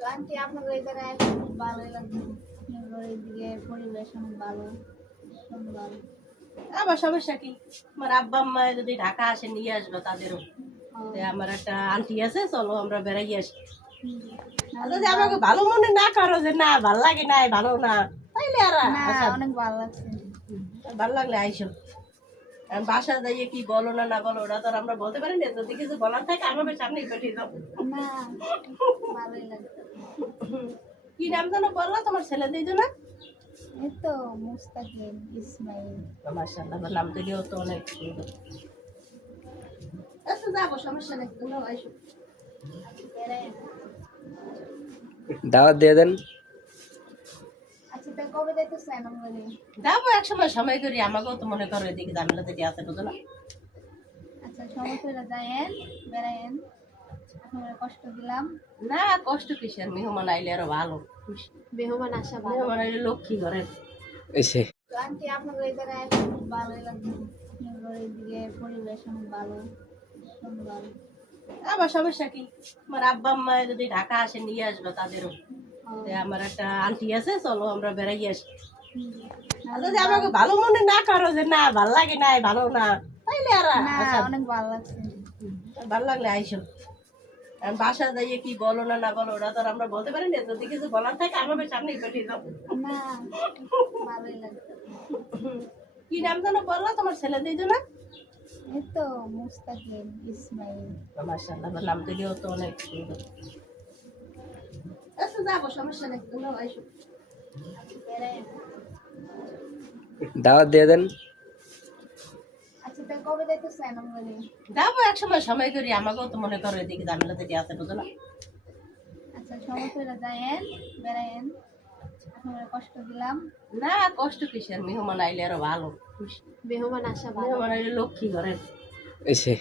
তো আন্টি আপনাদের এই জায়গায় এখন খুব ভালোই লাগছে। আপনাদের এইদিকে পরিবেশ অনেক ভালো, সুন্দর। আমার সমস্যা কি, আমার আব্বা আম্মা যদি ঢাকা আসে নিয়ে আসবে তাদেরও। তো আমার একটা আন্টি আছে, চলো আমরা বেড়াই আসি। আর যদি আমাকে ভালো মনে না করো যে না ভাল লাগে না ভালো না, তাইলে আর না, আসা অনেক ভালো লাগছে। ভালো লাগলে আইসো। আর বাসা যাইয়ে কি বলো না না বলো ওটা তো আর আমরা বলতে পারি না। যদি কিছু বলার থাকে আমাদের সামনেই পাঠিয়ে দাও। না, ভালোই লাগছে। কি নাম যেন বললা তোমার ছেলে দুইজন? এই তো মুস্তাকিম, ইসমাইল। মাশাআল্লাহ, আমার নাম দিলেও তো অনেক সুন্দর। আচ্ছা যাবো, সমস্যা নেই, তোমরাও আইসো। বেড়াই। দাওয়াত দিয়ে দেন। আচ্ছা, তা কবে যাইতেছেন আমাদের? যাবো এক সময়, সময় করি। আমাকেও তো মনে করো এদিকে ঝামেলা থেকে আছে, বুঝো না? আচ্ছা, সময় করে যায়েন, বেড়ায়েন। আপনারা কষ্ট দিলাম। না কষ্ট কিসের, মেহমান আইলে আরো ভালো। মেহমান আসা ভালো। মেহমান আইলে লক্ষ্মী ঘরের। এসে তো আন্টি আপনাদের এই জায়গায় এখন খুব ভালোই লাগছে। আপনাদের এইদিকে পরিবেশ অনেক ভালো, সুন্দর। আমার সমস্যা কি, আমার আব্বা আম্মা যদি ঢাকা আসে নিয়ে আসবে তাদেরও। তো আমার একটা আন্টি আছে, চলো আমরা বেড়াই আসি। আর যদি আমাকে ভালো মনে না করো যে না ভাল লাগে না ভালো না, তাইলে আর না, আসা অনেক ভালো লাগছে। ভালো লাগলে আইসো। আর বাসা যাইয়ে কি বলো না না বলো ওটা তো আর আমরা বলতে পারি না। যদি কিছু বলার থাকে আমাদের সামনেই পাঠিয়ে দাও। না, ভালোই লাগছে। কি নাম যেন বললা তোমার ছেলে দুইজন? এই তো মুস্তাকিম, ইসমাইল। মাশাআল্লাহ, আমার নাম দিলেও তো অনেক সুন্দর। আচ্ছা যাবো, সমস্যা নেই, তোমরাও আইসো। বেড়াই। দাওয়াত দিয়ে দেন। আচ্ছা, তা কবে যাইতেছেন আমাদের? যাবো এক সময়, সময় করি। আমাকেও তো মনে করো এদিকে ঝামেলা থেকে আছে, বুঝো না? আচ্ছা, সময় করে যায়েন, বেড়ায়েন। আপনারা কষ্ট দিলাম। না কষ্ট কিসের, মেহমান আইলে আরো ভালো। মেহমান আসা ভালো। মেহমান আইলে লক্ষ্মী ঘরের। এসে